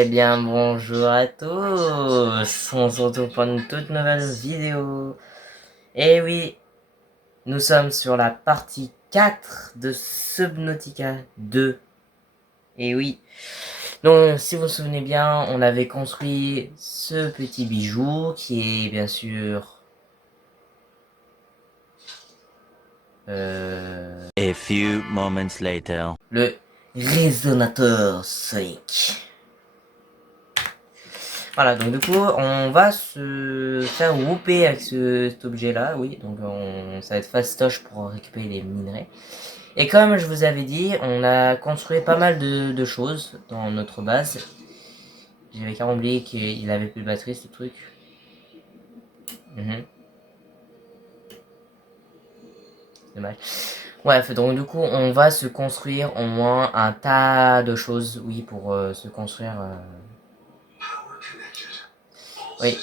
Eh bien, bonjour à tous. On se retrouve pour une toute nouvelle vidéo. Et oui, nous sommes sur la partie 4 de Subnautica 2. Et oui, donc si vous vous souvenez bien, on avait construit ce petit bijou qui est bien sûr A few moments later. le résonateur sonique. Voilà, donc du coup, on va se faire whooper avec cet objet-là, oui. Donc ça va être fastoche pour récupérer les minerais. Et comme je vous avais dit, on a construit pas mal de choses dans notre base. J'avais carrément oublié qu'il avait plus de batterie, ce truc. C'est dommage. Bref, donc du coup, on va se construire au moins un tas de choses, oui, pour se construire... Oui,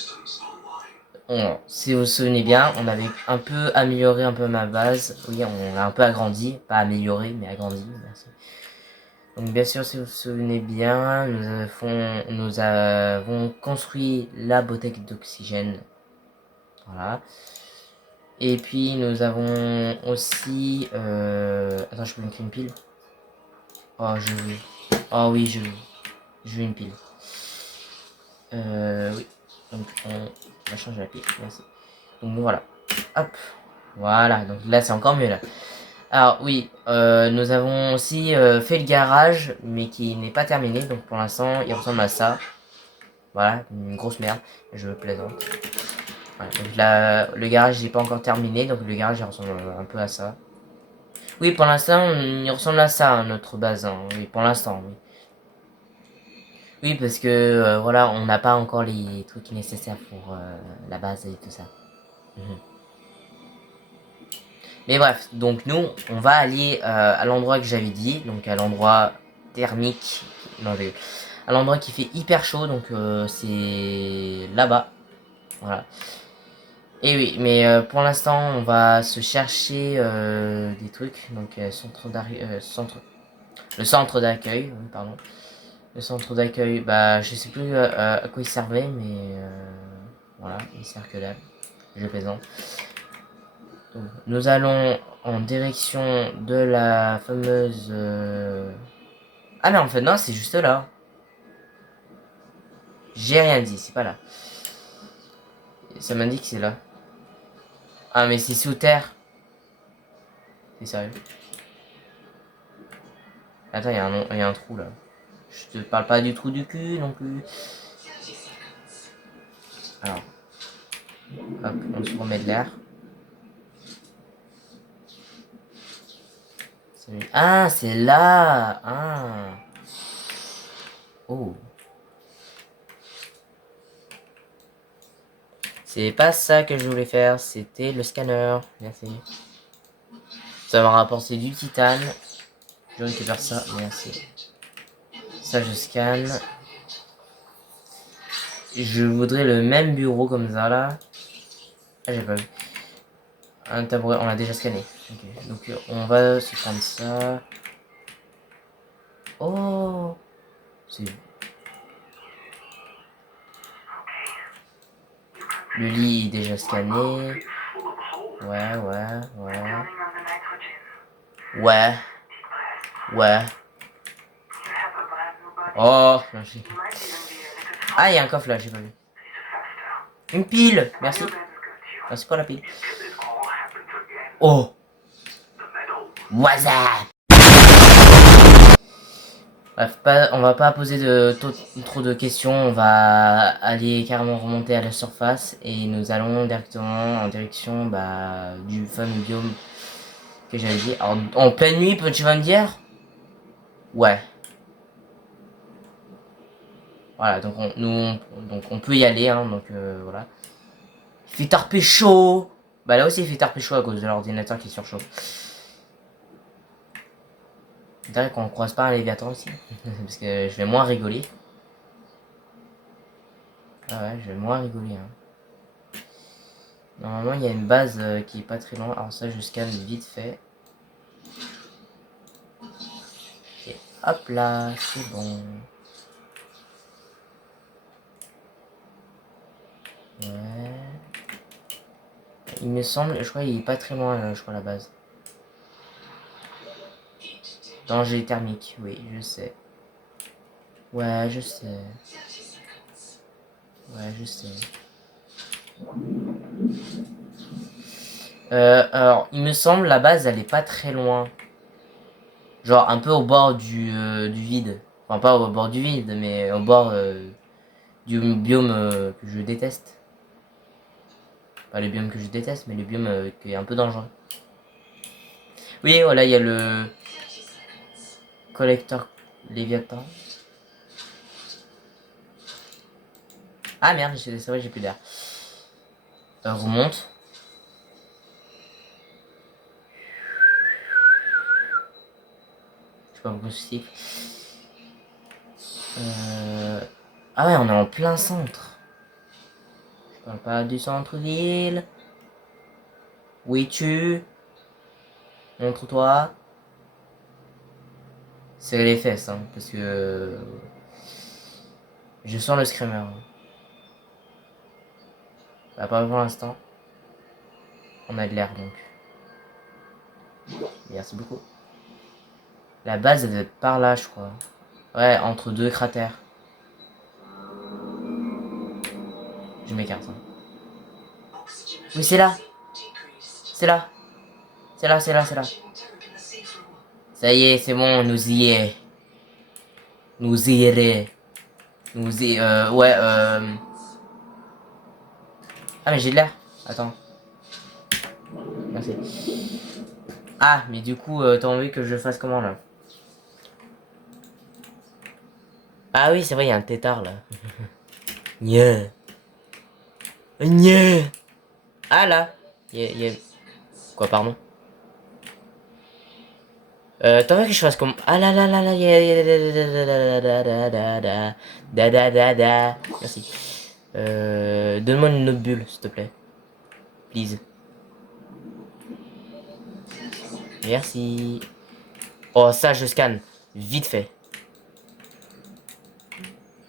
si vous vous souvenez bien, on avait un peu amélioré un peu ma base. Oui, on l'a un peu agrandi. Pas amélioré, mais agrandi. Merci. Donc bien sûr, si vous vous souvenez bien, nous avons construit la bouteille d'oxygène. Voilà. Et puis nous avons aussi... Attends, je peux me créer une pile. Oh, je veux. Oh oui, je veux. Je veux une pile. Oui. Donc on va changer la pile. Merci. Donc voilà. Hop. Voilà, donc là c'est encore mieux là. Alors oui, nous avons aussi fait le garage, mais qui n'est pas terminé, donc pour l'instant il ressemble à ça. Voilà, une grosse merde, je plaisante. Voilà, donc là, le garage n'est pas encore terminé, donc le garage il ressemble un peu à ça. Oui, pour l'instant il ressemble à ça, notre base, hein. Oui, pour l'instant, oui. Oui, parce que voilà, on n'a pas encore les trucs nécessaires pour la base et tout ça. Mhm. Mais bref, donc nous, on va aller à l'endroit que j'avais dit, donc à l'endroit thermique, non, à l'endroit qui fait hyper chaud, donc c'est là-bas, voilà. Et oui, mais pour l'instant, on va se chercher des trucs, donc le centre d'accueil, oui, pardon. Le centre d'accueil, bah je sais plus à quoi il servait, mais voilà, il sert que dalle, je plaisante. Nous allons en direction de la fameuse... Ah mais en fait non, c'est juste là. J'ai rien dit, c'est pas là. Ça m'indique que c'est là. Ah mais c'est sous terre. C'est sérieux. Attends, il y a un trou là. Je te parle pas du trou du cul non plus. Alors, hop, on se remet de l'air. Ah, c'est là. Ah. Oh. C'est pas ça que je voulais faire, c'était le scanner. Merci. Ça m'a rapporté du titane. Je récupère ça, merci. Ça, je scanne. Je voudrais le même bureau comme ça, là. Ah, j'ai pas vu. Un tabouret, on l'a déjà scanné. Ok, donc on va se prendre ça. Oh, c'est... Le lit est déjà scanné. Ouais, ouais, ouais. Ouais. Ouais. Oh, ah, il y a un coffre là, j'ai pas vu. Une pile, merci. Merci pour la pile. Oh, what's up? Bref, on va pas poser trop de questions, on va aller carrément remonter à la surface et nous allons directement en direction du fameux biome que j'avais dit. Alors, en pleine nuit, tu vas me dire? Ouais. Voilà, donc donc on peut y aller, hein, donc voilà. Il fait tard pécho. Bah là aussi il fait tard pécho à cause de l'ordinateur qui surchauffe. C'est vrai qu'on croise pas un Léviathan aussi. Parce que je vais moins rigoler. Ah ouais, je vais moins rigoler. Hein. Normalement, il y a une base qui est pas très loin. Alors ça, je scanne vite fait. Et hop là, c'est bon. Ouais. Il me semble, je crois qu'il est pas très loin, je crois, à la base. Danger thermique, oui, je sais. Ouais, je sais. Ouais, je sais. Alors, il me semble, la base, elle est pas très loin. Genre, un peu au bord du vide. Enfin, pas au bord du vide, mais au bord du biome que je déteste. Pas le biome que je déteste, mais le biome qui est un peu dangereux. Oui, voilà, il y a le collecteur Léviathan. Ah merde, c'est vrai, j'ai plus d'air. Remonte. Je sais pas pourquoi je Ah ouais, on est en plein centre. Je parle pas du centre-ville. Où es-tu? Montre-toi. C'est les fesses, hein, parce que je sens le screamer. Bah, pas pour l'instant. On a de l'air donc. Merci beaucoup. La base elle doit être par là, je crois. Ouais, entre deux cratères. Je m'écarte. Hein. Oui, c'est là. C'est là. C'est là, c'est là, c'est là. Ça y est, c'est bon, nous y est. Nous y irez. Nous y... ouais, Ah, mais j'ai de l'air. Attends. Merci. Ah, mais du coup, t'as envie que je fasse comment, là? Ah oui, c'est vrai, il y a un tétard, là. Nya. Nya. Ah, là. Y a... Quoi, pardon? T'as envie que je fasse comme... Ah là là là là, Merci. Donne-moi une autre bulle, s'il te plaît. Please. Merci. Oh, ça, je scanne. Vite fait.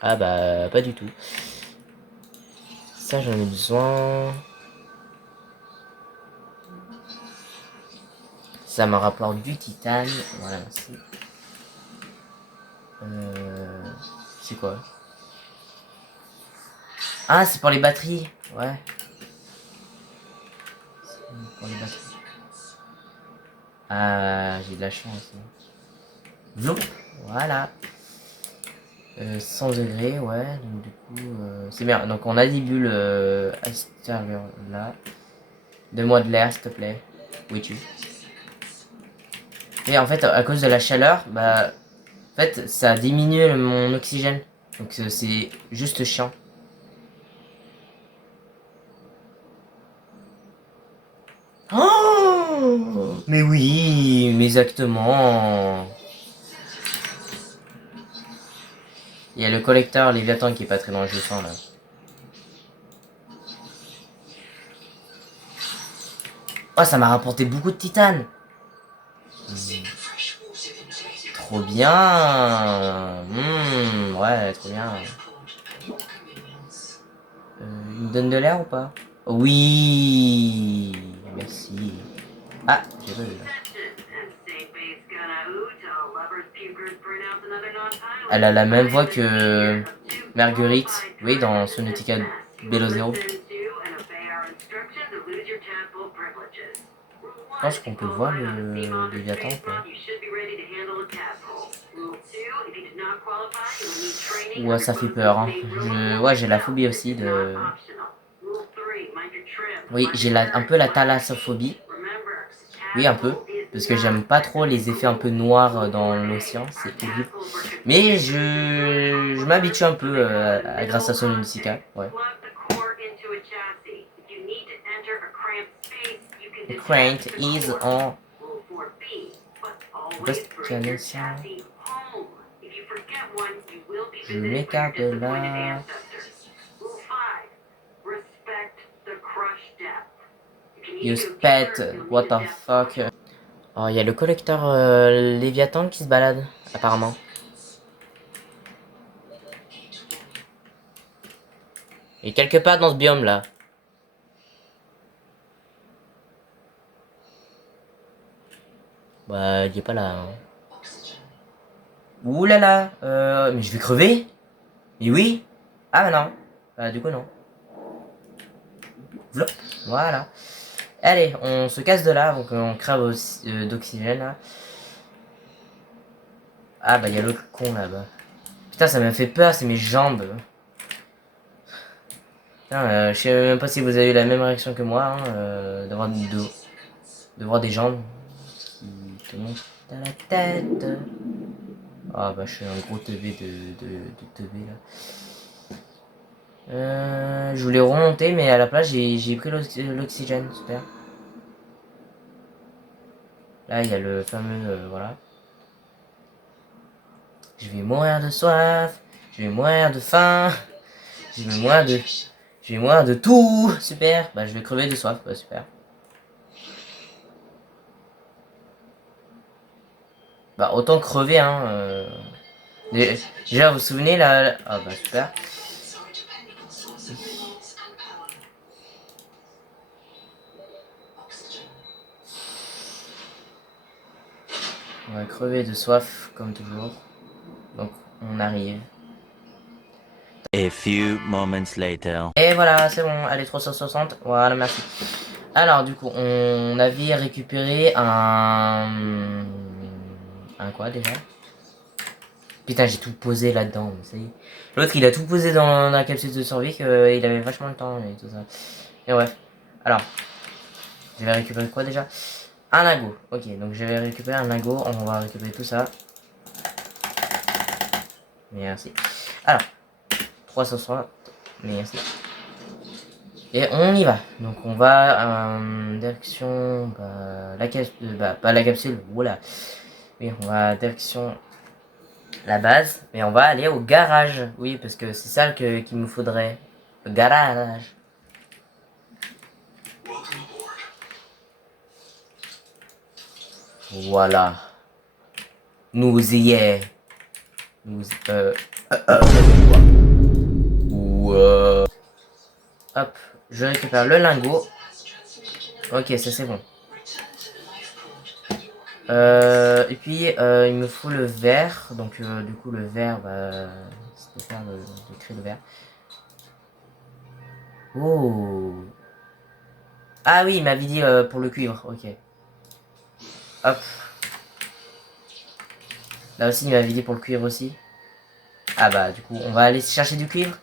Ah bah, pas du tout. Ça, j'en ai besoin. Ça me rapporte du titane. Voilà, merci. C'est quoi? Ah, c'est pour les batteries. Ouais. C'est pour les batteries. Ah, j'ai de la chance. Vloup. Voilà. 100 degrés, ouais. Donc du coup, c'est bien. Donc on a des bulles à l'extérieur là. Donne-moi de l'air, s'il te plaît. Où es-tu? Et en fait, à cause de la chaleur, bah, en fait, ça diminue mon oxygène. Donc c'est juste chiant. Oh, mais oui, mais exactement. Il y a le collecteur Léviathan qui est pas très loin, je le sens là. Oh, ça m'a rapporté beaucoup de titane. Trop bien. Ouais, trop bien. Il me donne de l'air ou pas? Oui. Merci. Ah, j'ai pas vu là. Elle a la même voix que Marguerite, oui, dans Subnautica Below Zero. Je pense qu'on peut voir le Léviathan ou pas? Ouais, ça fait peur. Hein. Ouais, j'ai la phobie aussi de... Oui, j'ai un peu la thalassophobie. Oui, un peu. Parce que j'aime pas trop les effets un peu noirs dans l'océan, c'est horrible. Mais je m'habitue un peu grâce à Subnautica, ouais. The crank is on. Pourquoi scanner ça? Je m'écarte de là. You spät, what the fuck. Oh, il y a le collecteur Léviathan qui se balade, apparemment. Et quelque part dans ce biome là. Bah, il est pas là. Hein. Ouh là là. Mais je vais crever. Mais oui. Ah bah non. Bah du coup non. Voilà. Allez, on se casse de là, donc on crève d'oxygène là. Ah bah il y a l'autre con là-bas. Putain, ça m'a fait peur, c'est mes jambes. Putain, je sais même pas si vous avez eu la même réaction que moi, hein, de voir des jambes qui te montent dans la tête. Ah bah je suis un gros teubé de teubé là. Je voulais remonter, mais à la place j'ai pris l'oxygène, super. Là il y a le fameux, voilà. Je vais mourir de soif, je vais mourir de faim, je vais mourir de... Je vais mourir de tout. Super. Bah je vais crever de soif, bah super. Bah autant crever hein. Déjà vous vous souvenez là... Ah bah super. On va crever de soif comme toujours. Donc on arrive. A few moments later. Et voilà, c'est bon, allez 360. Voilà, merci. Alors du coup, on avait récupéré un quoi déjà? Putain, j'ai tout posé là-dedans, ça y est. L'autre, il a tout posé dans la capsule de survie, qu'il avait vachement le temps et tout ça. Et bref. Alors, j'avais récupéré quoi déjà? Un lingot. Ok, donc j'avais récupéré un lingot. On va récupérer tout ça. Merci. Alors, 360. Merci. Et on y va. Donc on va direction la capsule, pas la capsule, voilà. Oui, on va direction la base, mais on va aller au garage. Oui, parce que c'est ça qu'il me faudrait. Le garage. Voilà. Nous y est. Nous ou hop, je récupère le lingot. Ok, ça c'est bon. Et puis il me faut le verre, donc du coup le verre, c'est de faire de créer le verre. Oh. Ah oui, il m'avait dit pour le cuivre, ok. Hop. Là aussi il m'avait dit pour le cuivre aussi. Ah bah du coup on va aller chercher du cuivre.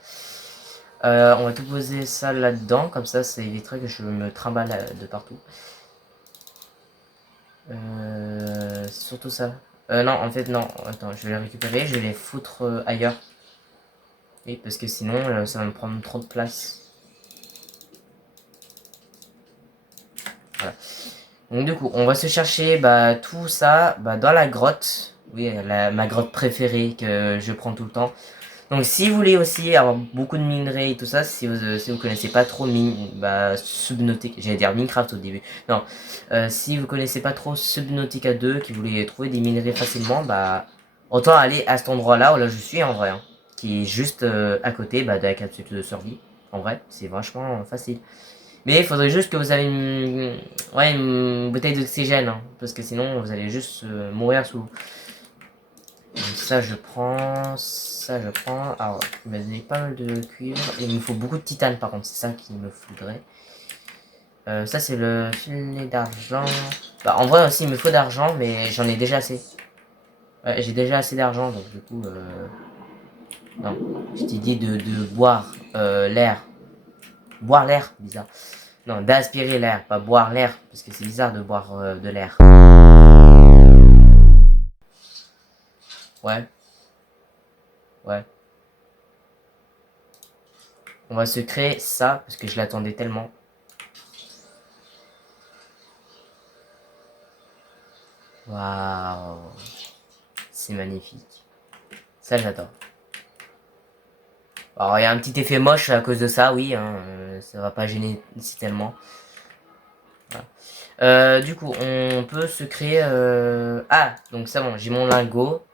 On va tout poser ça là-dedans, comme ça éviterait que je me trimballe de partout. Surtout ça. Non, en fait, non. Attends, je vais les récupérer, je vais les foutre ailleurs. Oui, parce que sinon, ça va me prendre trop de place. Voilà. Donc, du coup, on va se chercher tout ça dans la grotte. Oui, ma grotte préférée que je prends tout le temps. Donc, si vous voulez aussi avoir beaucoup de minerais et tout ça, si vous connaissez pas trop Subnautica, j'allais dire Minecraft au début. Non, si vous connaissez pas trop Subnautica 2, qui voulez trouver des minerais facilement, autant aller à cet endroit-là où là je suis en vrai, hein, qui est juste à côté de la capsule de survie. En vrai, c'est vachement facile. Mais il faudrait juste que vous avez une bouteille d'oxygène, hein, parce que sinon vous allez juste mourir sous. Donc ça je prends, ça je prends. Alors il m'a donné pas mal de cuivre. Et il me faut beaucoup de titane par contre, c'est ça qu'il me faudrait. Ça c'est le filet d'argent. En vrai aussi il me faut d'argent, mais j'en ai déjà assez. Ouais, j'ai déjà assez d'argent, donc du coup non. Je t'ai dit de boire l'air. Boire l'air, bizarre. Non, d'aspirer l'air, pas boire l'air, parce que c'est bizarre de boire de l'air. Ouais. Ouais. On va se créer ça, parce que je l'attendais tellement. Waouh. C'est magnifique. Ça, j'adore. Alors, il y a un petit effet moche à cause de ça, oui. Hein, ça va pas gêner si tellement. Voilà. Du coup, on peut se créer... Ah, donc c'est bon, j'ai mon lingot.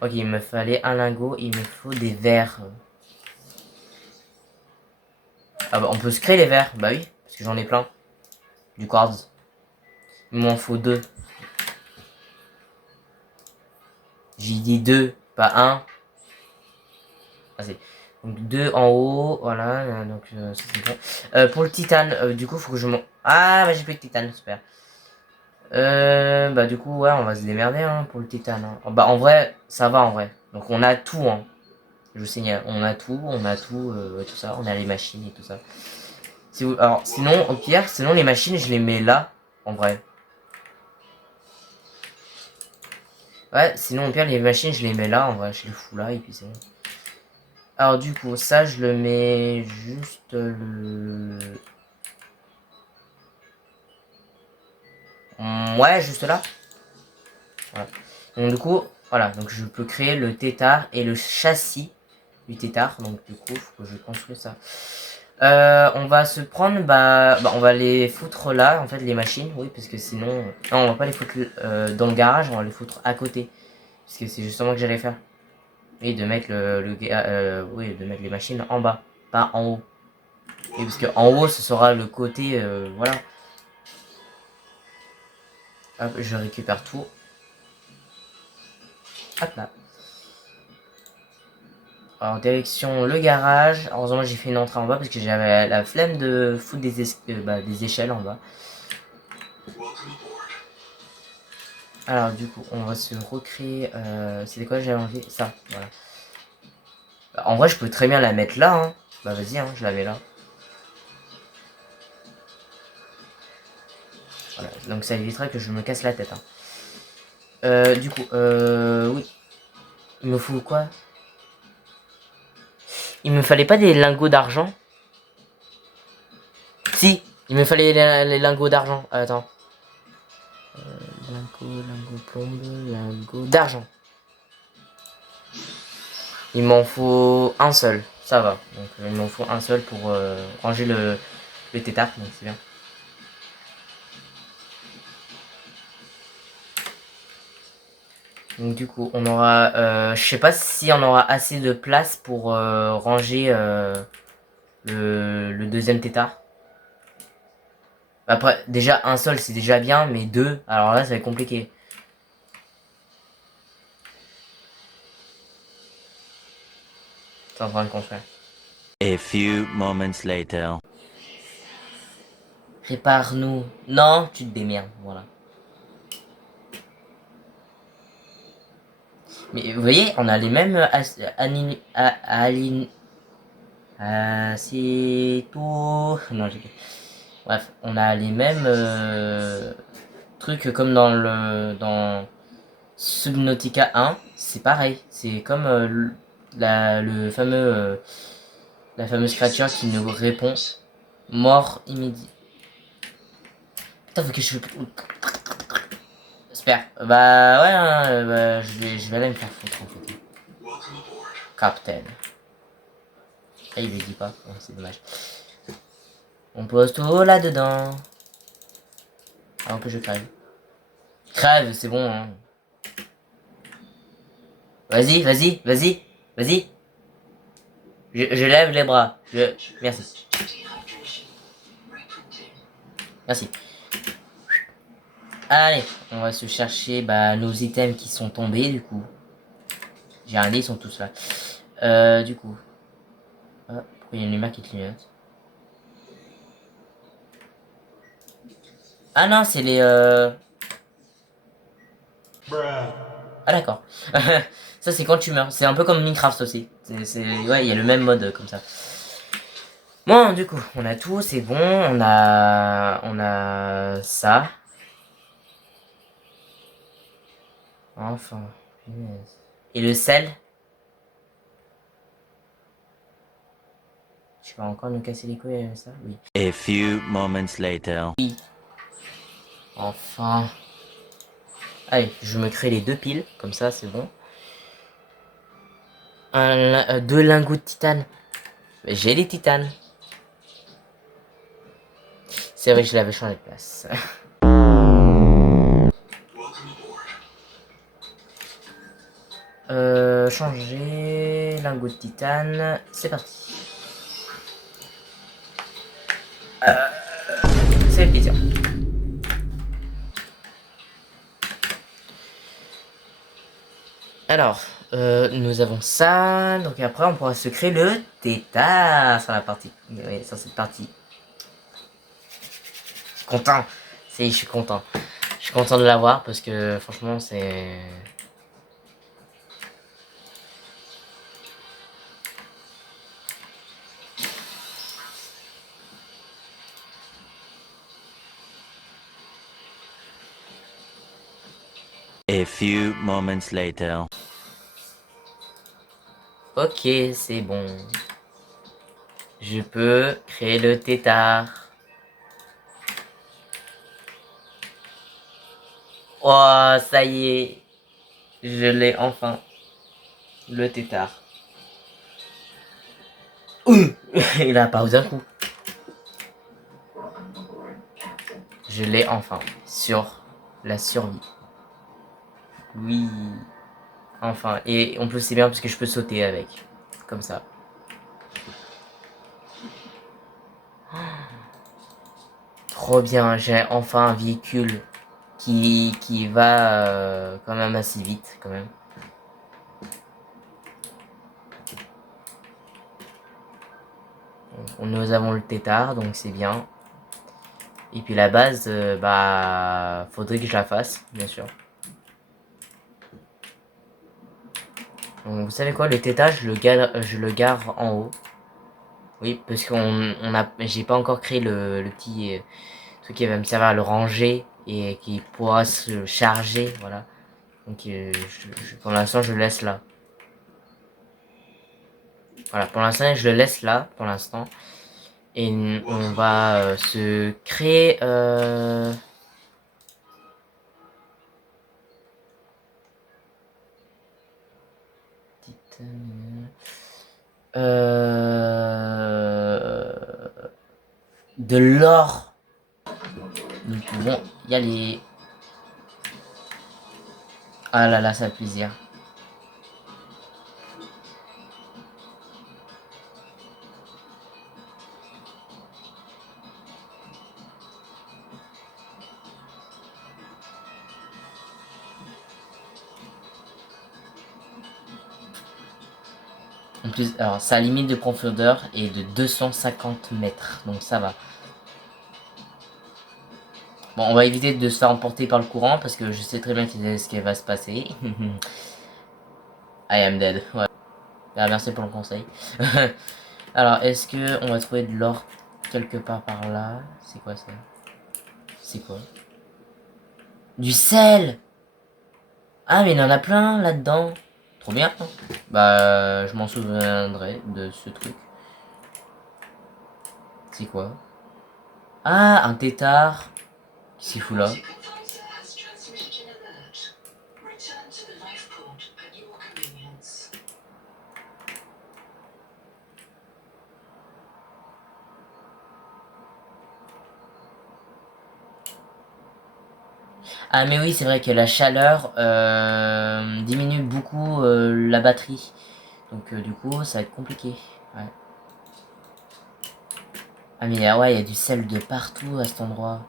Ok, il me fallait un lingot, il me faut des verres. Ah bah on peut se créer les verres, bah oui, parce que j'en ai plein. Du quartz. Il m'en faut 2. J'ai dit 2, pas 1. Ah, donc 2 en haut, voilà, donc ça c'est bon. Pour le titane, du coup faut que je m'en... Ah bah j'ai plus de titane, super. Bah du coup ouais on va se démerder hein, pour le titane. Hein. Bah en vrai, ça va en vrai. Donc on a tout hein. Je vous signale, on a tout, tout ça, on a les machines et tout ça. Si vous... Alors sinon, au pire, sinon les machines je les mets là, en vrai. Ouais, sinon au pire les machines je les mets là, en vrai, je les fous là et puis c'est bon. Alors du coup, ça je le mets juste le... Ouais, juste là. Voilà. Donc du coup, voilà, donc je peux créer le tétard et le châssis du tétard. Donc du coup, faut que je construise ça. On va se prendre, on va les foutre là, en fait, les machines, oui, parce que sinon... Non, on va pas les foutre dans le garage, on va les foutre à côté. Parce que c'est justement ce que j'allais faire. Et de mettre oui, de mettre les machines en bas, pas en haut. Et parce que en haut, ce sera le côté, voilà. Hop, je récupère tout. Hop là. Alors, direction le garage. Heureusement, j'ai fait une entrée en bas parce que j'avais la flemme de foutre des échelles en bas. Alors, du coup, on va se recréer. C'était quoi j'avais envie? Ça, voilà. En vrai, je peux très bien la mettre là. Hein. Bah, vas-y, hein, je la mets là. Voilà, donc ça évitera que je me casse la tête. Hein. Du coup, oui. Il me faut quoi? Il me fallait pas des lingots d'argent? Si, il me fallait les lingots d'argent. Attends. Lingot plombe, lingot d'argent. Il m'en faut un seul, ça va. Donc il m'en faut un seul pour ranger le tétard, donc c'est bien. Donc du coup, on aura, je sais pas si on aura assez de place pour ranger le deuxième tétard. Après, déjà un seul c'est déjà bien, mais deux, alors là ça va être compliqué. C'est en train de construire. A few moments later. Répare-nous. Non, tu te démerdes, voilà. Mais vous voyez, on a les mêmes c'est tout. Non, j'ai... Bref, on a les mêmes trucs comme dans Subnautica 1. C'est pareil. C'est comme la fameuse créature qui nous répond mort immédiat. Putain, faut que je... J'espère. Bah ouais, hein, je vais aller me faire foutre en fait. Captain. Ah, il le dit pas. Ouais, c'est dommage. On pose tout là-dedans. Avant que je crève. Crève, c'est bon. Hein. Vas-y, vas-y, vas-y, vas-y. Je lève les bras. Merci. Merci. Allez, on va se chercher nos items qui sont tombés du coup. J'ai regardé, ils sont tous là. Du coup. Ah, pourquoi il y a une lumière qui clignote? Ah non, c'est les... Ah d'accord. Ça c'est quand tu meurs. C'est un peu comme Minecraft aussi. Ouais, il y a le même mode comme ça. Bon, du coup, on a tout, c'est bon. On a ça. Enfin, punaise. Et le sel? Tu vas encore nous casser les couilles avec ça? Oui. A few moments later. Oui. Enfin. Allez, je me crée les deux piles, comme ça c'est bon. Deux lingots de titane. J'ai les titanes. C'est vrai que je l'avais changé de place. Changer lingot de titane. C'est parti. C'est le plaisir. Alors, nous avons ça. Donc après, on pourra se créer le tétard sur la partie. Oui, sur cette partie. Je suis content. Je suis content. Je suis content de l'avoir parce que franchement, c'est... A few moments later. Ok, c'est bon. Je peux créer le tétard. Oh, ça y est. Je l'ai enfin. Le tétard. Ouh, il a apparu d'un coup. Je l'ai enfin. Sur la survie. Oui. Enfin. Et en plus, c'est bien parce que je peux sauter avec. Comme ça. Trop bien. J'ai enfin un véhicule qui va quand même assez vite. Quand même. Nous avons le tétard. Donc c'est bien. Et puis la base, bah, faudrait que je la fasse, bien sûr. Donc, vous savez quoi, le tétard, je le gare en haut. Oui, parce j'ai pas encore créé le petit truc qui va me servir à le ranger et qui pourra se charger, voilà. Donc, pour l'instant, je le laisse là. Voilà, pour l'instant, je le laisse là, pour l'instant. Et on va se créer... de l'or. Nous pouvons y aller. Ah là là, ça fait plaisir. En plus, alors sa limite de profondeur est de 250 mètres, donc ça va. Bon, on va éviter de se faire emporter par le courant parce que je sais très bien ce qui va se passer. I am dead. Ouais. Ah, merci pour le conseil. Alors, est-ce que on va trouver de l'or quelque part par là? C'est quoi ça? C'est quoi? Du sel! Ah, mais il en a plein là-dedans. Trop bien. Bah, je m'en souviendrai de ce truc. C'est quoi? Ah, un tétard. Qu'est-ce qu'il fout là? Ah mais oui, c'est vrai que la chaleur diminue beaucoup la batterie. Donc du coup, ça va être compliqué. Ouais. Ah mais ouais, il y a du sel de partout à cet endroit.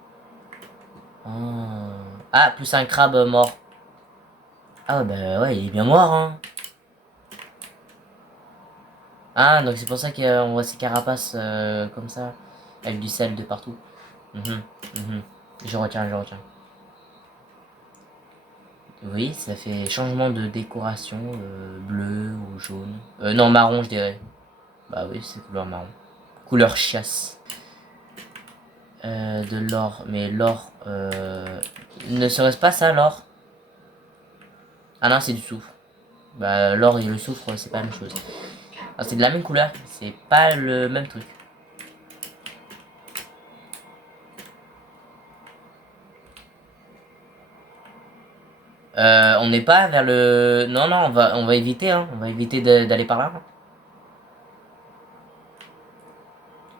Ah, ah plus un crabe mort. Ah bah ouais, il est bien mort, hein. Ah, donc c'est pour ça qu'on voit ces carapaces comme ça, avec du sel de partout. Mhm, mhm. Je retiens, je retiens. Oui, ça fait changement de décoration, bleu ou jaune. Non, marron, je dirais. Bah oui, c'est couleur marron. Couleur chiasse. De l'or, mais l'or... Ne serait-ce pas ça, l'or? Ah non, c'est du soufre. Bah, l'or et le soufre, c'est pas la même chose. Ah, c'est de la même couleur, c'est pas le même truc. On n'est pas vers le... Non, non, on va éviter, hein. On va éviter d'aller par là.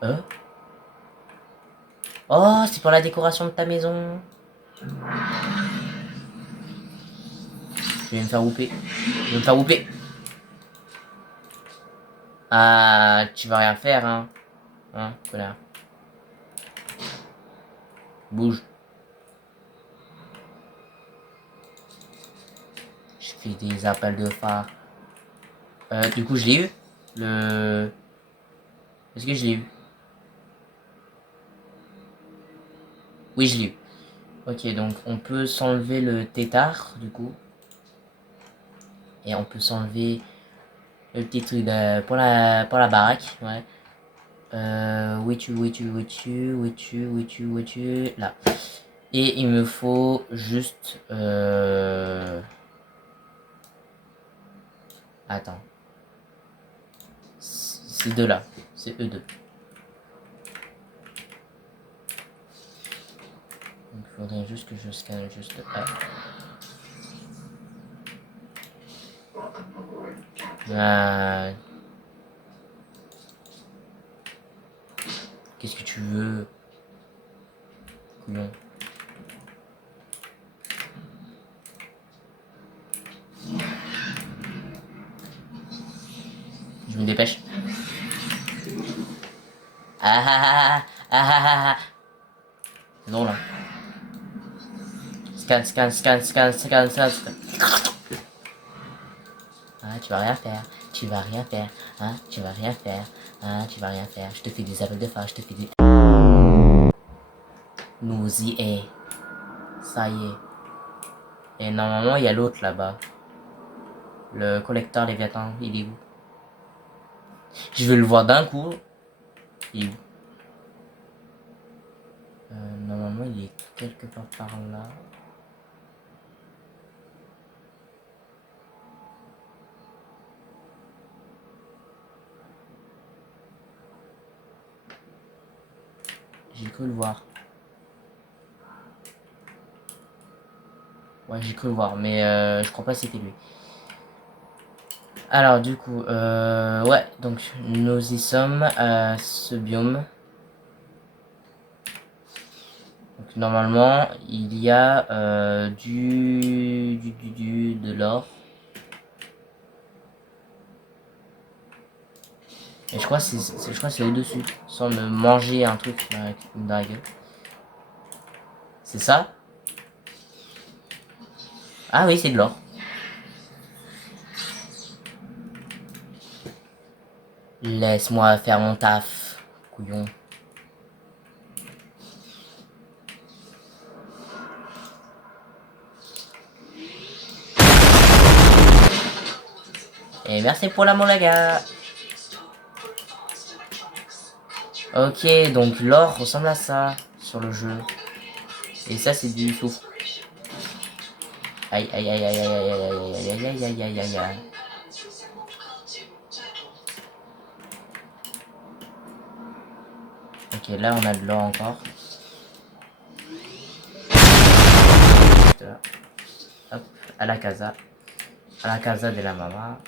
Hein. Oh, c'est pour la décoration de ta maison. Je vais me faire whooper. Je vais me faire whooper. Ah, tu vas rien faire, hein. Hein, connard. Bouge. Je fais des appels de phare. Du coup, je l'ai eu. Est-ce que je l'ai eu? Oui, je l'ai eu. Ok, donc on peut s'enlever le tétard, du coup. Et on peut s'enlever le petit truc pour la baraque, ouais. Où es-tu, là. Et il me faut juste... Attends. Ces deux-là. C'est eux deux. Donc il faudrait juste que je scanne juste... Qu'est-ce que tu veux? Couillon. Je me dépêche. Ah ah ah ah ah ah ah. C'est drôle, hein. Scan, scan, scan, scan, scan, scan, scan. Ah, tu vas rien faire. Tu vas rien faire. Hein, tu vas rien faire. Hein, tu vas rien faire. Je te fais des appels de phare, je te fais des... Nous y est. Ça y est. Et normalement, il y a l'autre là-bas. Le collecteur Léviathan, il est où? Je vais le voir d'un coup. Il est où? Normalement, il est quelque part par là. J'ai cru le voir. Ouais, j'ai cru le voir, mais je crois pas que c'était lui. Alors, du coup, ouais, donc nous y sommes à ce biome. Donc, normalement, il y a de l'or. Et je crois que c'est au-dessus, sans me manger un truc dans la gueule. C'est ça? Ah oui, c'est de l'or. Laisse-moi faire mon taf, couillon. Et merci pour la molaga. Ok, donc l'or ressemble à ça sur le jeu. Et ça, c'est du soufre. Aïe, aïe, aïe, aïe, aïe, aïe, aïe, aïe, aïe, aïe, aïe, aïe, aïe. Ok, là, on a de l'or encore. Hop, à la casa. À la casa de la mama.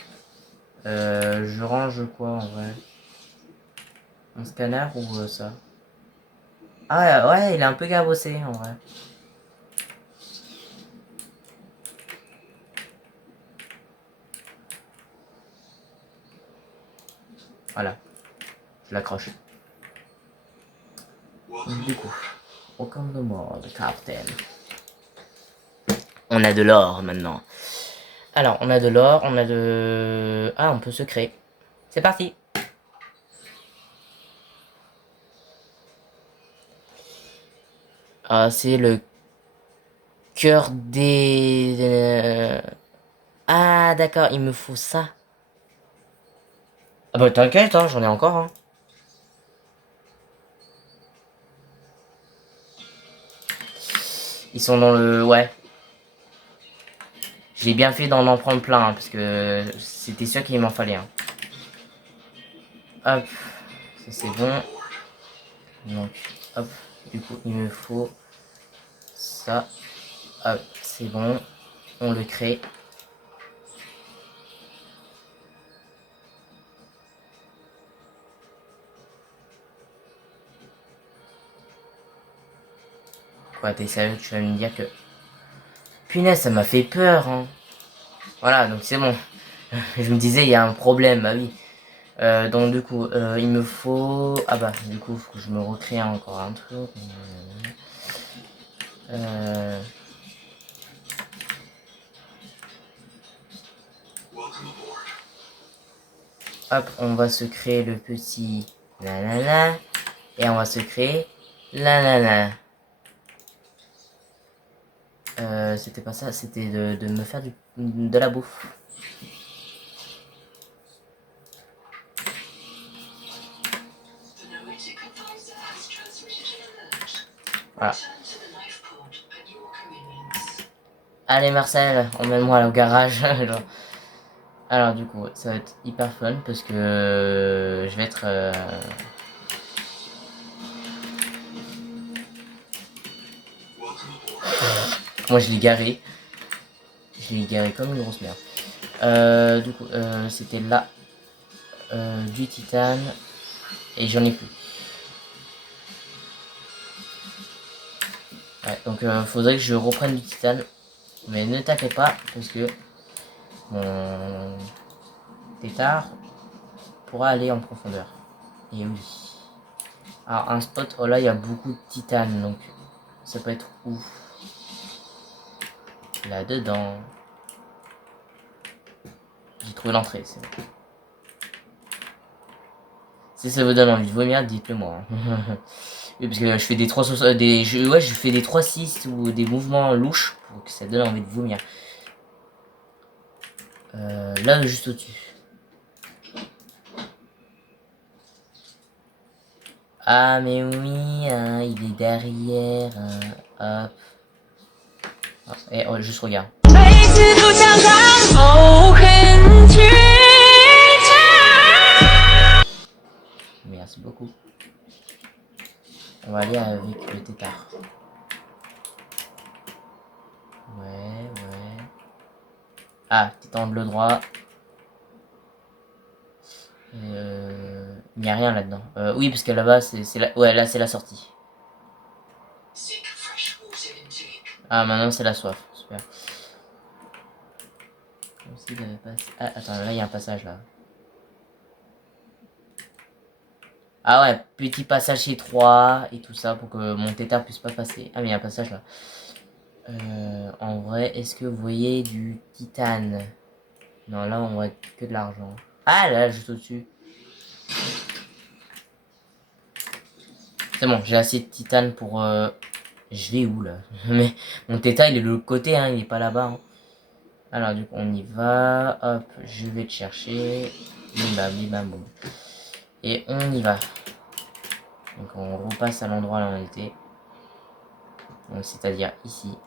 Je range quoi en vrai? Un scanner ou ça? Ah ouais, il est un peu gabossé en vrai. Voilà, je l'accroche. Du coup, aucun de mode, Captain. On a de l'or maintenant. Alors, on a de l'or, on a de... Ah, on peut se créer. C'est parti. Ah, c'est le cœur des... Ah, d'accord, il me faut ça. Ah bah t'inquiète, hein, j'en ai encore, hein. Ils sont dans le... Ouais. J'ai bien fait d'en prendre plein, hein, parce que c'était sûr qu'il m'en fallait, hein. Hop. Ça c'est bon. Donc, hop. Du coup, il me faut ça. Hop, c'est bon. On le crée. Quoi, t'es sérieux? Tu vas me dire que... Punaise, ça m'a fait peur, hein. Voilà, donc c'est bon. Je me disais, il y a un problème, bah oui. Donc du coup, il me faut... Ah bah, du coup, faut que je me recrée encore un truc. Hop, on va se créer le petit nanana. Et on va se créer nanana. C'était pas ça, c'était de me faire de la bouffe. Voilà. Allez Marcel, emmène-moi au garage. Alors du coup, ça va être hyper fun parce que je vais être... Moi je l'ai garé. Je l'ai garé comme une grosse merde. Du coup, c'était là. Du titane. Et j'en ai plus. Ouais, donc faudrait que je reprenne du titane. Mais ne tapez pas parce que mon tétard pourra aller en profondeur. Et oui. Alors un spot, oh là il y a beaucoup de titane donc ça peut être ouf. Là dedans. J'ai trouvé l'entrée, c'est bon. Si ça vous donne envie de vomir, dites-le moi. Hein. Oui, parce que je fais des 3 ouais, je fais des 3-6 ou des mouvements louches pour que ça donne envie de vomir. Là, juste au-dessus. Ah, mais oui, hein, il est derrière. Hein, hop. Et oh, juste regarde. Merci beaucoup. On va aller avec le tétard. Ouais. Ah, t'étends le droit. Il n'y a rien là-dedans. Oui, parce que là-bas, c'est la... Ouais, là, c'est la sortie. Ah, maintenant, c'est la soif. Super. Ah, attends, là, il y a un passage, là. Ah ouais, petit passage étroit et tout ça pour que mon tétard puisse pas passer. Ah, mais il y a un passage, là. En vrai, est-ce que vous voyez du titane? Non, là, on voit que de l'argent. Ah, là, juste au-dessus. C'est bon, j'ai assez de titane pour... Je vais où, là? Mais mon tétard, il est de l'autre côté, hein, il est pas là-bas. Hein. Alors, du coup, on y va. Hop, je vais te chercher. Bim bam, boum. Et on y va. Donc, on repasse à l'endroit où on était. Donc, c'est-à-dire ici.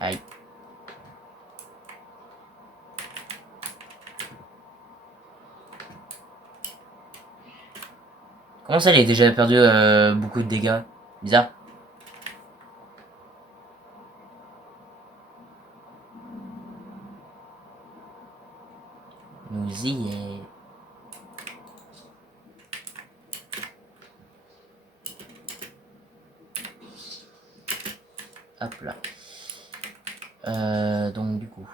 Aïe. Comment ça, il a déjà perdu beaucoup de dégâts? Bizarre. Nous y est. Hop là. Donc, du coup.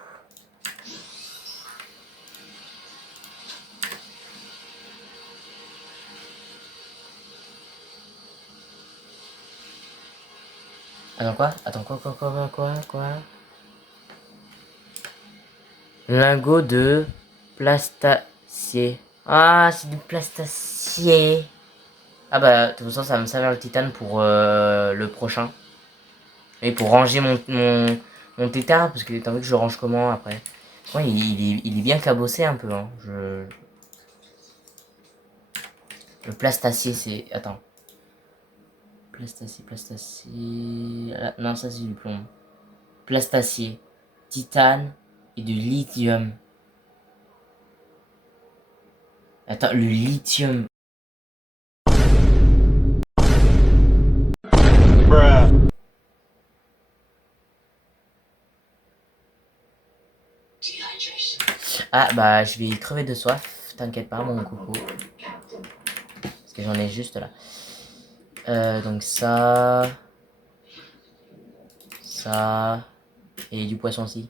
Attends quoi? Attends quoi? Lingot de plastacier. Ah, c'est du plastacier. Ah bah, de toute façon, ça va me servir le titane pour le prochain. Et pour ranger mon tétard, parce que t'as vu que je range comment après? Ouais, il est bien cabossé un peu. Hein. Le plastacier, c'est... Attends. Plastacier... Ah, non, ça c'est du plomb. Plastacier, titane et du lithium. Attends, le lithium. Ah bah je vais crever de soif, t'inquiète pas mon coco. Parce que j'en ai juste là. Donc ça... Ça... Et du poisson aussi.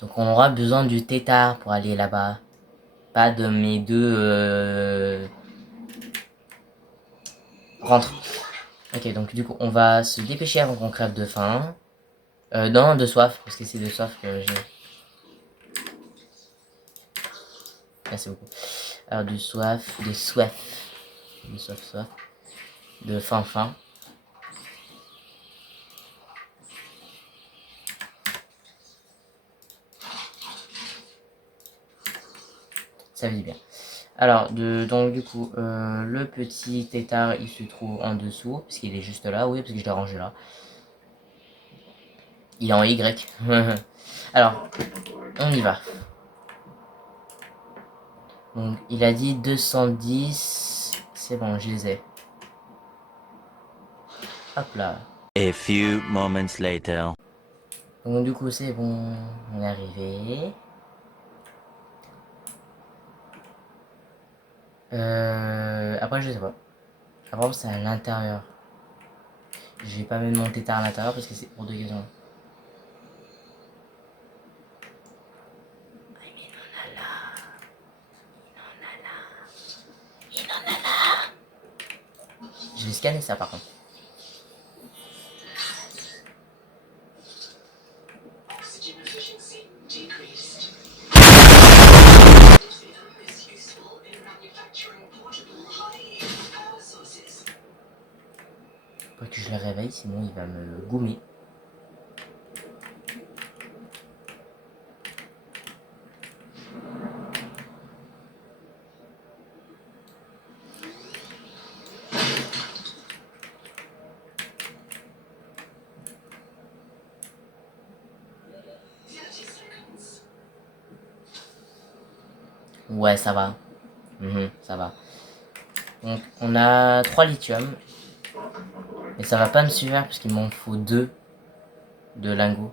Donc on aura besoin du tétard pour aller là-bas. Pas de mes deux rentre. Ok, donc du coup on va se dépêcher avant qu'on crève de faim. Non, de soif, parce que c'est de soif que j'ai. Merci beaucoup. Alors de soif, de soif. De soif, soif. De faim, faim. Ça vit bien. Alors, donc du coup, le petit tétard, il se trouve en dessous, parce qu'il est juste là, oui, parce que je l'ai rangé là. Il est en Y. Alors, on y va. Donc, il a dit 210. C'est bon, je les ai. Hop là. A few moments later. Donc, du coup, c'est bon. On est arrivé. Après, je sais pas. Après, c'est à l'intérieur. Je vais pas mettre mon tétard à l'intérieur parce que c'est pour 2 raisons. Je vais scanner ça par contre. Pas que je le réveille, sinon il va me goumer. Ouais, ça va. Ça va. Donc, on a 3 lithium. Et ça va pas me suffire parce qu'il m'en faut 2 de lingots.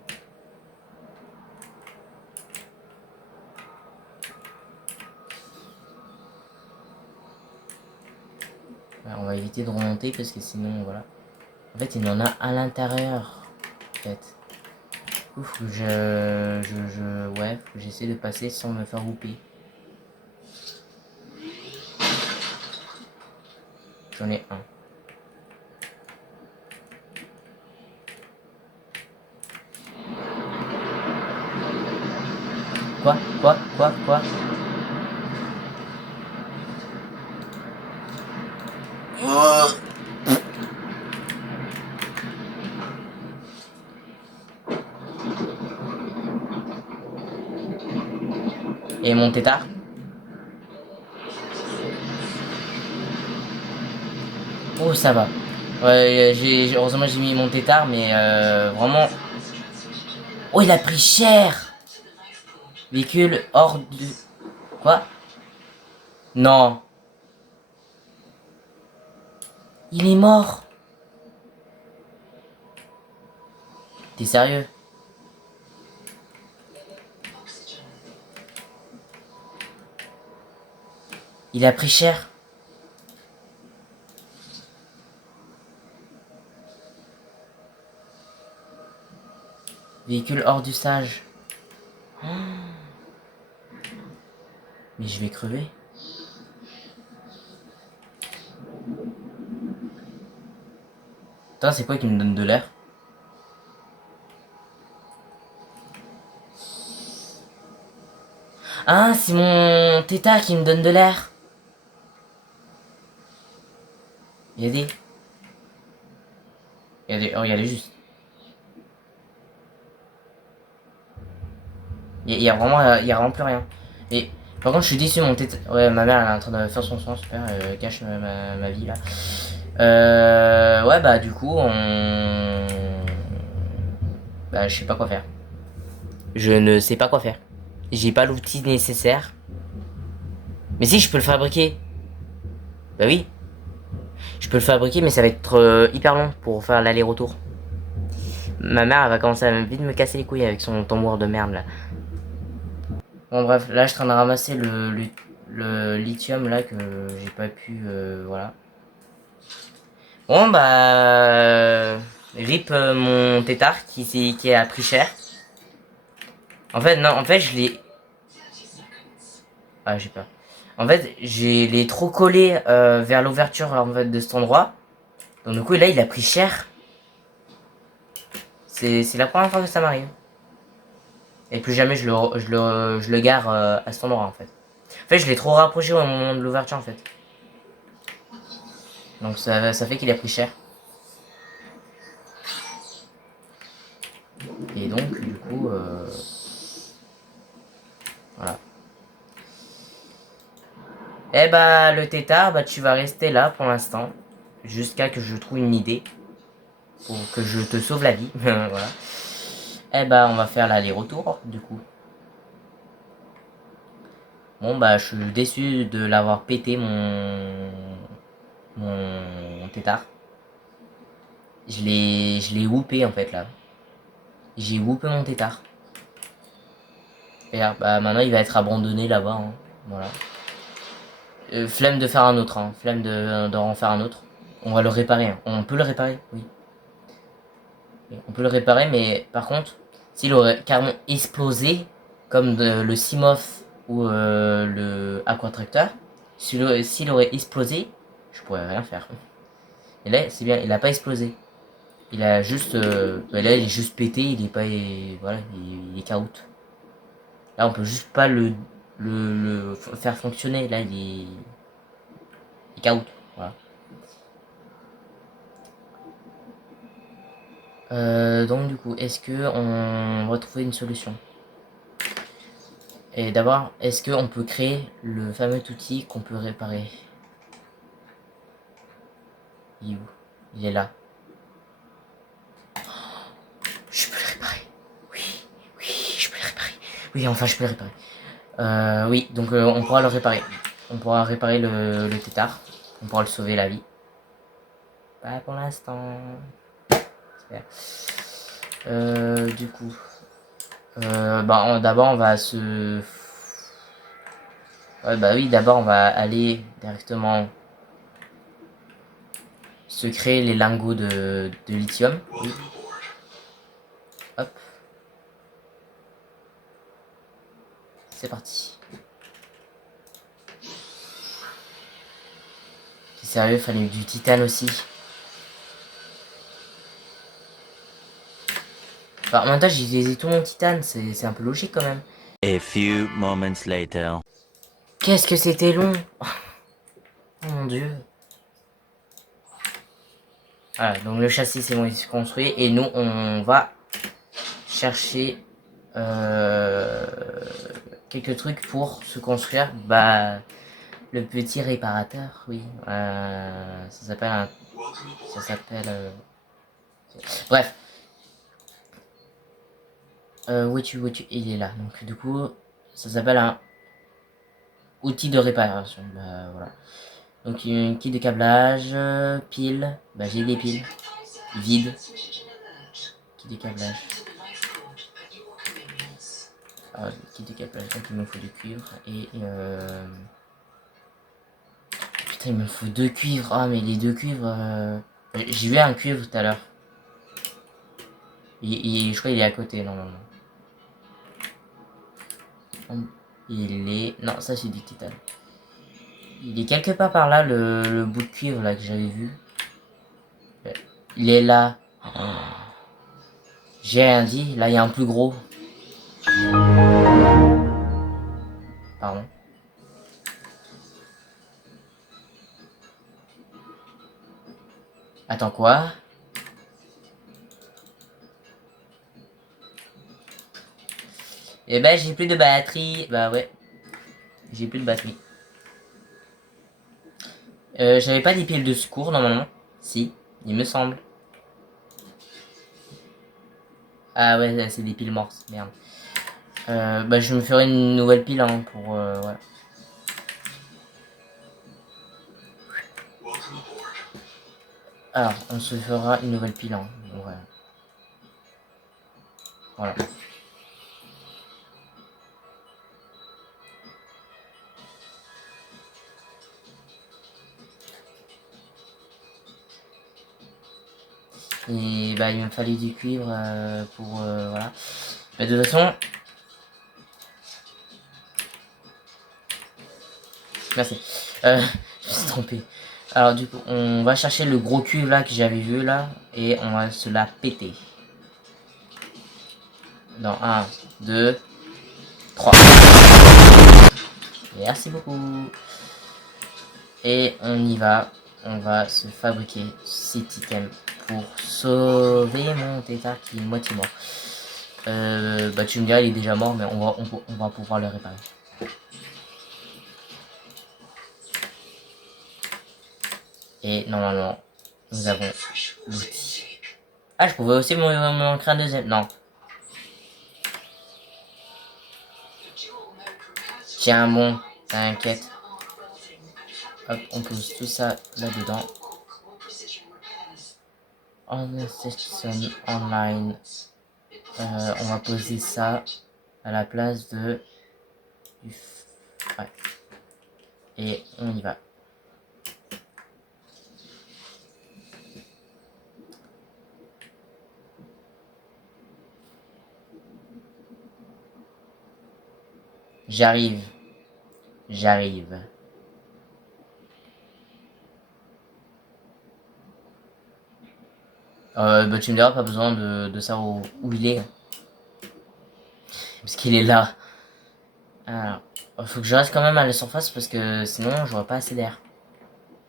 Alors, on va éviter de remonter parce que sinon, voilà. En fait, il y en a à l'intérieur. En fait. Ouf, faut que ouais, faut que j'essaie de passer sans me faire louper. J'en ai un. Quoi? Et mon tétard? Oh, ça va. Ouais, heureusement j'ai mis mon tétard, mais vraiment. Oh, il a pris cher! Véhicule hors du. Quoi? Non. Il est mort. T'es sérieux? Il a pris cher. Véhicule hors d'usage. Mais je vais crever. Attends, c'est quoi qui me donne de l'air? Ah, c'est mon tétard qui me donne de l'air. Il y a des... Oh, il y a des juste. Il y a vraiment, il y a vraiment plus rien. Et par contre, je suis déçu, mon tétard. Ouais, ma mère, elle est en train de faire son soin, super, elle cache ma vie là. Ouais, bah, du coup, bah, je sais pas quoi faire. Je ne sais pas quoi faire. J'ai pas l'outil nécessaire. Mais si, je peux le fabriquer. Bah oui. Je peux le fabriquer, mais ça va être hyper long pour faire l'aller-retour. Ma mère, elle va commencer à vite me casser les couilles avec son tambour de merde là. Bon bref, là je suis en train de ramasser le lithium là que j'ai pas pu, voilà. Bon bah, rip mon tétard qui a pris cher. En fait, non, en fait, je l'ai... Ah, j'ai peur. En fait, j'ai les trop collé vers l'ouverture en fait, de cet endroit. Donc du coup, là, il a pris cher. C'est la première fois que ça m'arrive. Et plus jamais je le gare à cet endroit, en fait. En fait, je l'ai trop rapproché au moment de l'ouverture, en fait. Donc ça fait qu'il a pris cher. Et donc, du coup, voilà. Eh bah, le tétard, bah, tu vas rester là pour l'instant. Jusqu'à que je trouve une idée. Pour que je te sauve la vie. Voilà. Eh bah, on va faire l'aller-retour, du coup. Bon, bah, je suis déçu de l'avoir pété, mon tétard. Je l'ai whoopé, en fait, là. J'ai whoopé mon tétard. Et bah, maintenant, il va être abandonné là-bas, hein. Voilà. Flemme de faire un autre, hein. Flemme de en faire un autre. On va le réparer, hein. On peut le réparer, oui. On peut le réparer, mais par contre, s'il aurait carrément explosé, comme le Simoth ou le Aquatractor, s'il aurait explosé, je pourrais rien faire. Et là, c'est bien, il a pas explosé. Il a juste... là, il est juste pété, il est pas... voilà, il est KO. Là, on peut juste pas le faire fonctionner. Là, il est KO. Voilà. Donc du coup, est-ce que on va trouver une solution? Et d'abord, est-ce qu'on peut créer le fameux outil qu'on peut réparer? Il est où? Il est là. Je peux le réparer. Oui, oui, je peux le réparer. Oui, enfin, je peux le réparer. Oui, donc on pourra le réparer. On pourra réparer le tétard. On pourra le sauver la vie. Pas pour l'instant. Du coup, bah, d'abord on va se... Ouais, bah oui, d'abord on va aller directement se créer les lingots de lithium. Oui. Hop. C'est parti. C'est sérieux, fallait du titane aussi. Enfin, en même temps, j'ai utilisé tout mon titane, c'est un peu logique quand même. A few moments later. Qu'est-ce que c'était long! Oh mon dieu. Voilà, donc le châssis c'est bon, il se construit et nous on va chercher quelques trucs pour se construire. Bah, le petit réparateur, oui. Ça s'appelle un... Ça s'appelle... Bref. Où es-tu? Il est là. Donc du coup, ça s'appelle un outil de réparation. Bah voilà. Donc une kit de câblage, pile. Bah j'ai des piles. Vide. Kit de câblage. Ah, kit de câblage. Donc il me faut du cuivre et... Putain, il me faut deux cuivres. Ah mais les deux cuivres... J'ai vu un cuivre tout à l'heure. Je crois qu'il est à côté normalement. Il est... Non, ça c'est du titane. Il est quelque part par là, le bout de cuivre là que j'avais vu. Il est là. Oh. J'ai rien dit. Là, il y a un plus gros. Pardon. Attends, quoi? Eh ben, j'ai plus de batterie. Bah ouais. J'ai plus de batterie. J'avais pas des piles de secours normalement. Si, il me semble. Ah ouais, c'est des piles mortes. Merde. Bah, je me ferai une nouvelle pile hein, pour... ouais. Alors, on se fera une nouvelle pile. Hein. Ouais. Voilà. Et bah, il me fallait du cuivre pour... voilà. Mais de toute façon, Merci. Je me suis trompé. Alors du coup, on va chercher le gros cuivre là que j'avais vu là. Et on va se la péter. Dans 1, 2, 3. Merci beaucoup. Et on y va. On va se fabriquer cet item pour sauver mon tétard qui est moitié mort. Bah tu me diras il est déjà mort mais on va pouvoir le réparer. Et normalement nous avons l'outil. Ah je pouvais aussi m'en créer un deuxième. Non. Tiens bon, t'inquiète. Hop, on pose tout ça là-dedans. On session online. On va poser ça à la place de ouais. Et on y va. J'arrive. J'arrive. Bah tu me diras, pas besoin de savoir où il est. Parce qu'il est là. Alors, faut que je reste quand même à la surface parce que sinon j'aurai pas assez d'air.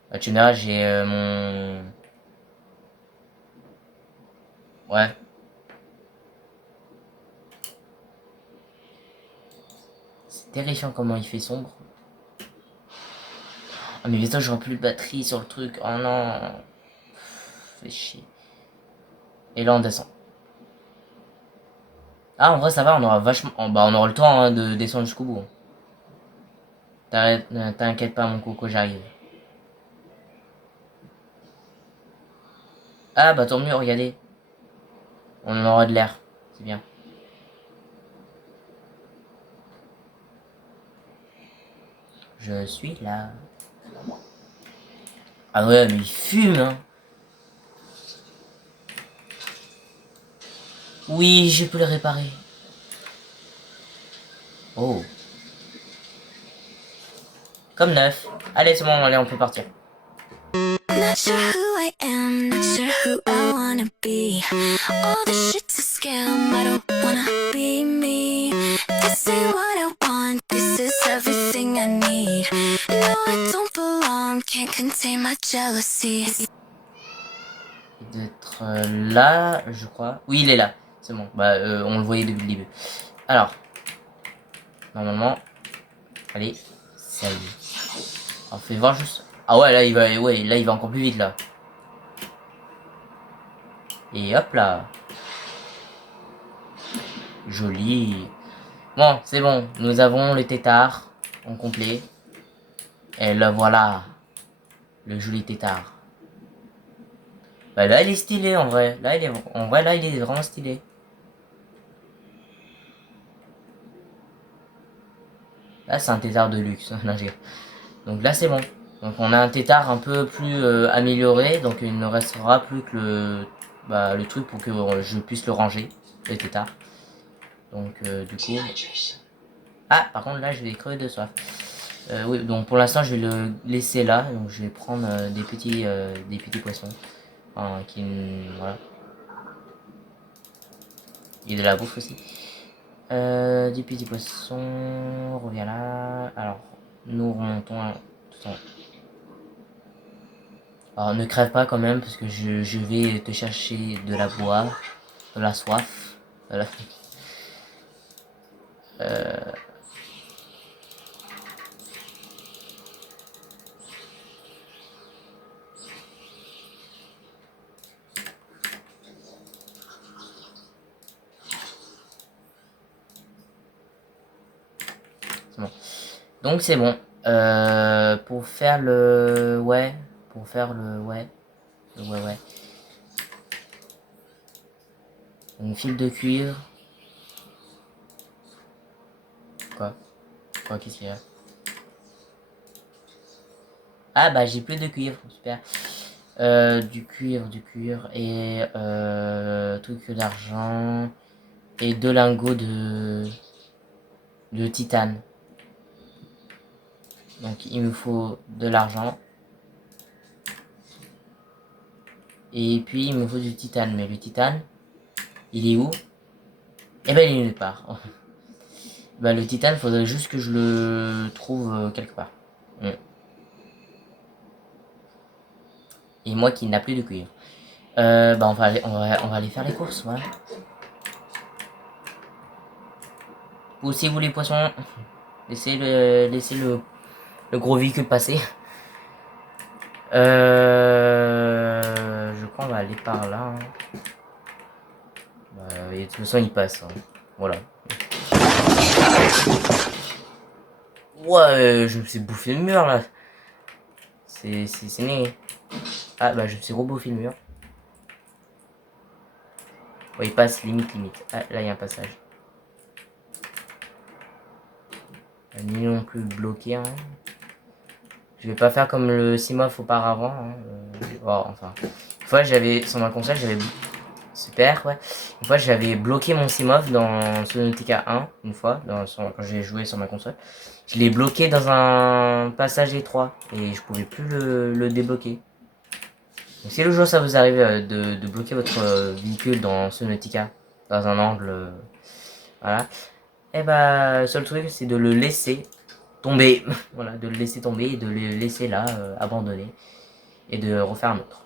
Bah, tu me diras, j'ai mon... Ouais. C'est terrifiant comment il fait sombre. Oh mais bientôt j'aurai plus de batterie sur le truc. Oh non. Fait chier. Et là on descend. Ah en vrai ça va, on aura vachement... bah on aura le temps hein, de descendre jusqu'au bout. T'inquiète pas mon coco, j'arrive. Ah bah tant mieux, regardez. On aura de l'air. C'est bien. Je suis là. Ah ouais mais il fume hein. Oui, je peux le réparer. Oh. Comme neuf. Allez, c'est bon, allez, on peut partir. Not sure who I am, not sure who I wanna be. All this shit's a scam, I don't wanna be me. This ain't what I want, this is everything I need. No, I don't belong, can't contain my jealousy. D'être là, je crois. Oui, il est là. C'est bon. Bah, on le voyait depuis le début. Alors, normalement, allez, ça y est. On fait voir juste. Ah ouais, là il va encore plus vite là. Et hop là. Joli. Bon, c'est bon. Nous avons le tétard en complet. Et le voilà. Le joli tétard. Bah là il est stylé en vrai. Là il est en vrai là il est vraiment stylé. Là c'est un tétard de luxe. Donc là c'est bon. Donc on a un tétard un peu plus amélioré. Donc il ne restera plus que le truc pour que je puisse le ranger. Le tétard. Donc du coup... Ah par contre là je vais crever de soif. Oui donc pour l'instant je vais le laisser là. Donc je vais prendre des petits poissons. Enfin, voilà. Il y a de la bouffe aussi. Des petits poissons. Reviens là. Alors nous remontons tout en... Alors ne crève pas quand même parce que je vais te chercher de la boire. De la soif. De la... C'est bon. Donc c'est bon. Pour faire le... Ouais. Pour faire le... Ouais. Le ouais. Une file de cuivre. Quoi? Qu'est-ce qu'il y a? Ah bah j'ai plus de cuivre, super. Du cuivre et truc d'argent et 2 lingots de titane. Donc il me faut de l'argent. Et puis il me faut du titane. Mais le titane, il est où? Eh ben il est nulle part. Bah le titane, faudrait juste que je le trouve quelque part. Mm. Et moi qui n'a plus de cuivre. Bah on va aller faire les courses, voilà. Poussez-vous les poissons. Laissez le gros véhicule passer. Je crois qu'on va aller par là. Hein. Et de toute façon il passe. Hein. Voilà. Ouais, je me suis bouffé le mur là. C'est né. Ah bah je me suis rebouffé le mur. Ouais, il passe limite. Ah là il y a un passage. Ni non plus bloqué. Hein. Je vais pas faire comme le Simof auparavant. Hein. Oh, enfin. Une fois j'avais sur ma console j'avais super ouais. Une fois j'avais bloqué mon Simof dans Subnautica 1 une fois quand j'ai joué sur ma console. Je l'ai bloqué dans un passage étroit et je pouvais plus le débloquer. Donc si le jour ça vous arrive de bloquer votre véhicule dans Subnautica dans un angle voilà. Et bah le seul truc c'est de le laisser tomber. Voilà, de le laisser tomber et de le laisser là abandonné et de refaire un autre.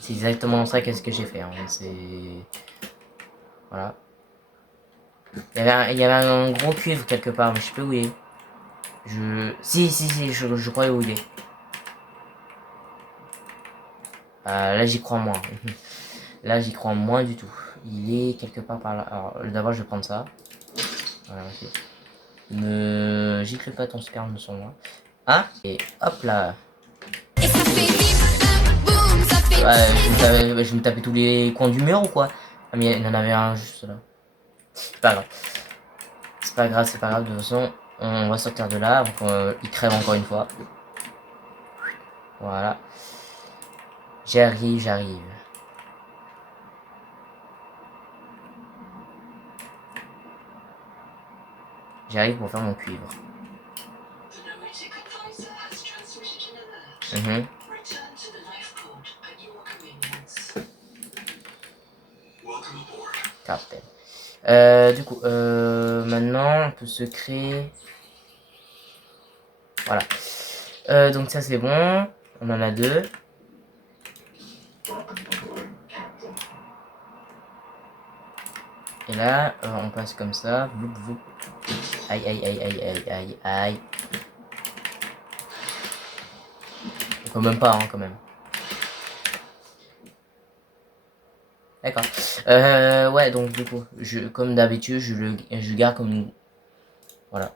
C'est exactement ça qu'est-ce que j'ai fait. Hein. C'est voilà. Il y avait un gros cuivre quelque part, mais je sais pas où il est. Si, je crois où il est. Là, j'y crois moins. Là, j'y crois moins du tout. Il est quelque part par là. Alors, d'abord, je vais prendre ça. Voilà, ok. Ne gicle pas ton sperme sur moi. Hein? Et hop là. Ouais, je vais me taper tous les coins du mur ou quoi? Ah, mais il y en avait un juste là. C'est pas grave. C'est pas grave. De toute façon, on va sortir de là. Donc, il crève encore une fois. Voilà. J'arrive. J'arrive pour faire mon cuivre. Mhm. Captain. Du coup, maintenant, on peut se créer... Voilà. Donc ça, c'est bon. On en a deux. Et là, on passe comme ça. Voup, voup. Aïe, aïe, aïe, aïe, aïe, aïe, aïe. Quand même pas, hein, quand même. D'accord. Ouais, donc du coup, comme d'habitude, je garde comme... Voilà.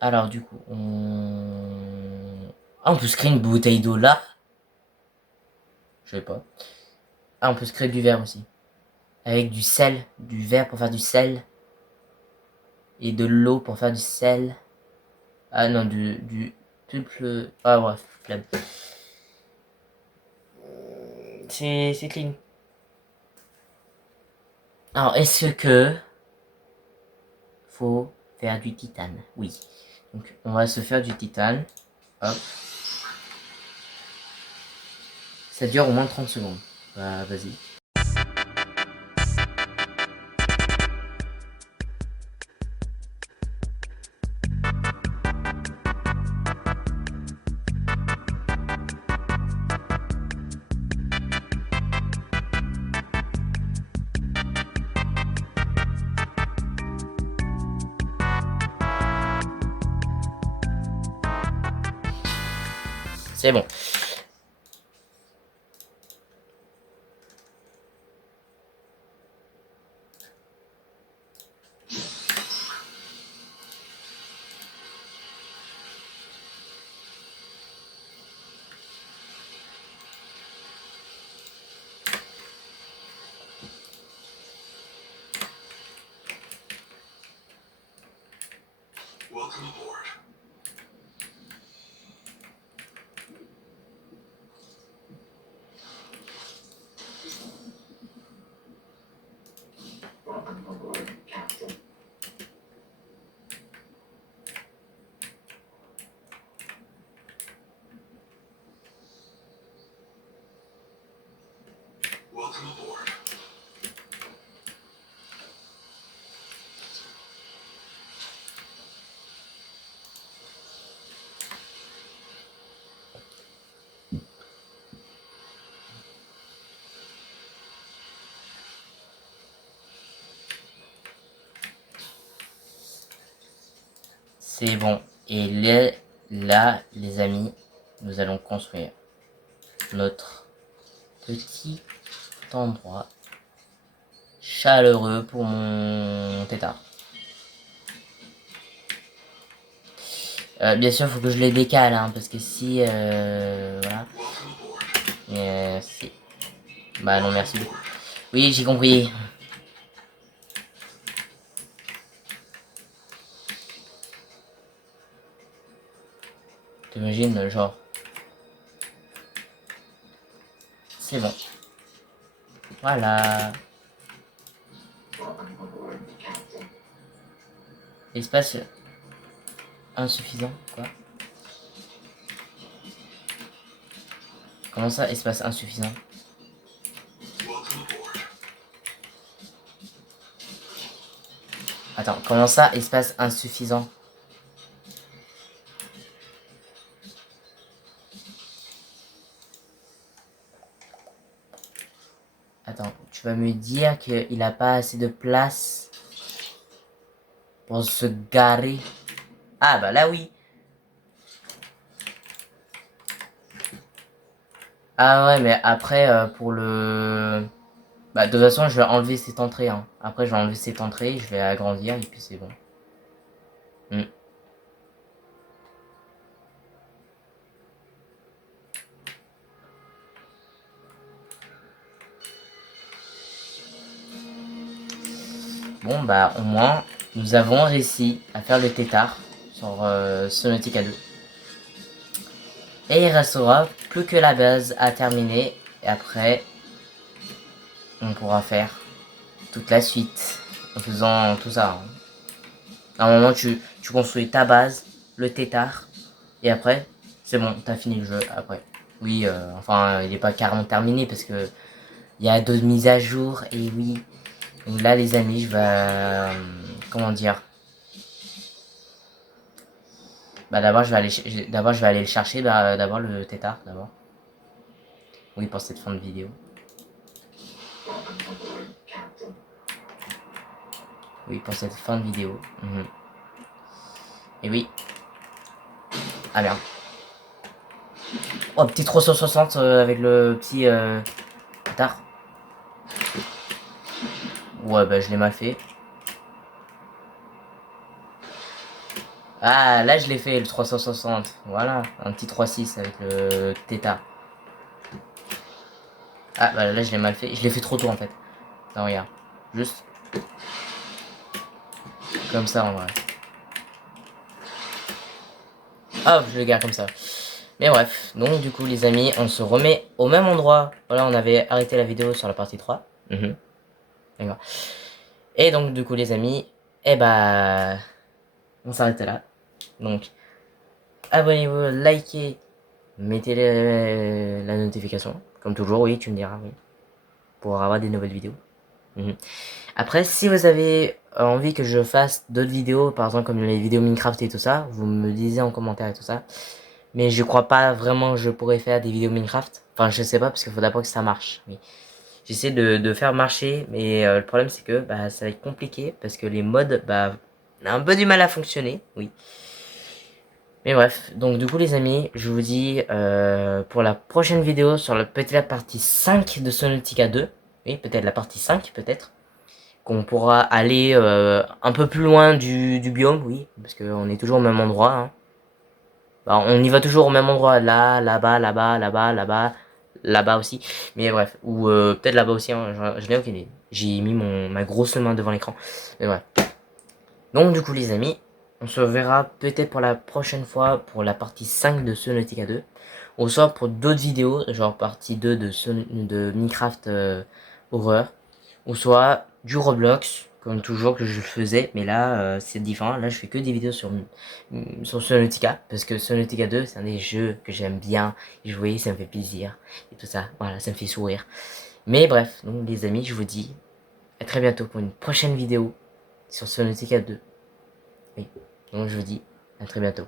Alors, du coup, Ah, on peut se créer une bouteille d'eau là. Je sais pas. Ah, on peut se créer du verre aussi. Avec du sel. Du verre pour faire du sel. Et de l'eau pour faire du sel. Ah non, du triple... Ah bref, flemme. C'est clean. Alors, est-ce que... Faut faire du titane? Oui. Donc, on va se faire du titane. Hop. Ça dure au moins 30 secondes. Bah, vas-y. C'est bon. C'est bon. Et là, les amis, nous allons construire notre petit endroit chaleureux pour mon tétard. Bien sûr, il faut que je les décale, hein, parce que si... voilà. Si. Bah non, merci beaucoup. Oui, j'ai compris. T'imagines, genre... C'est bon. Voilà. Espace insuffisant, quoi. Comment ça, espace insuffisant? Attends, comment ça, espace insuffisant? Attends, tu vas me dire qu'il a pas assez de place pour se garer? Ah bah là oui. Ah ouais, mais après, pour le... Bah de toute façon, je vais enlever cette entrée. Hein. Après, je vais enlever cette entrée, je vais agrandir et puis c'est bon. Bon bah au moins, nous avons réussi à faire le tétard sur Subnautica 2. Et il restera plus que la base à terminer. Et après, on pourra faire toute la suite en faisant tout ça. Hein. À un moment, tu construis ta base, le tétard. Et après, c'est bon, t'as fini le jeu après. Oui, enfin, il n'est pas carrément terminé parce que il y a d'autres mises à jour. Et oui, donc là, les amis, je vais... comment dire? Bah d'abord je vais aller le chercher, d'abord le tétard d'abord. Oui, pour cette fin de vidéo. Oui, pour cette fin de vidéo. Et oui. Ah merde. Oh, petit 360 avec le petit tétard. Ouais, bah je l'ai mal fait. Ah, là je l'ai fait le 360. Voilà, un petit 3.6 avec le tétard. Ah, bah là je l'ai mal fait. Je l'ai fait trop tôt en fait. Non, regarde. Juste. Comme ça en vrai. Hop, je le garde comme ça. Mais bref, donc du coup les amis, on se remet au même endroit. Voilà, on avait arrêté la vidéo sur la partie 3. D'accord. Et donc du coup les amis, eh bah, on s'arrête là. Donc, abonnez-vous, likez, mettez la notification. Comme toujours, oui, tu me diras, oui. Pour avoir des nouvelles vidéos. Après, si vous avez envie que je fasse d'autres vidéos, par exemple comme les vidéos Minecraft et tout ça, vous me disiez en commentaire et tout ça. Mais je crois pas vraiment que je pourrais faire des vidéos Minecraft. Enfin, je sais pas, parce qu'il faut d'abord que ça marche. Oui. J'essaie de faire marcher, mais le problème c'est que bah, ça va être compliqué, parce que les mods, bah, on a un peu du mal à fonctionner, oui. Mais bref, donc du coup les amis, je vous dis pour la prochaine vidéo sur peut-être la partie 5 de Subnautica 2. Oui, peut-être la partie 5, peut-être. Qu'on pourra aller un peu plus loin du biome, oui, parce qu'on est toujours au même endroit. Hein. Bah, on y va toujours au même endroit, là, là-bas, là-bas, là-bas, là-bas, là-bas aussi. Mais bref, ou peut-être là-bas aussi, hein, je n'ai aucune idée. J'ai mis ma grosse main devant l'écran. Mais bref. Donc du coup les amis, on se verra peut-être pour la prochaine fois pour la partie 5 de Subnautica 2. Ou soit pour d'autres vidéos, genre partie 2 de Minecraft Horror. Ou soit du Roblox, comme toujours que je le faisais. Mais là, c'est différent. Là, je fais que des vidéos sur Subnautica. Parce que Subnautica 2, c'est un des jeux que j'aime bien jouer. Ça me fait plaisir. Et tout ça. Voilà, ça me fait sourire. Mais bref, donc les amis, je vous dis à très bientôt pour une prochaine vidéo sur Subnautica 2. Oui, donc je vous dis à très bientôt.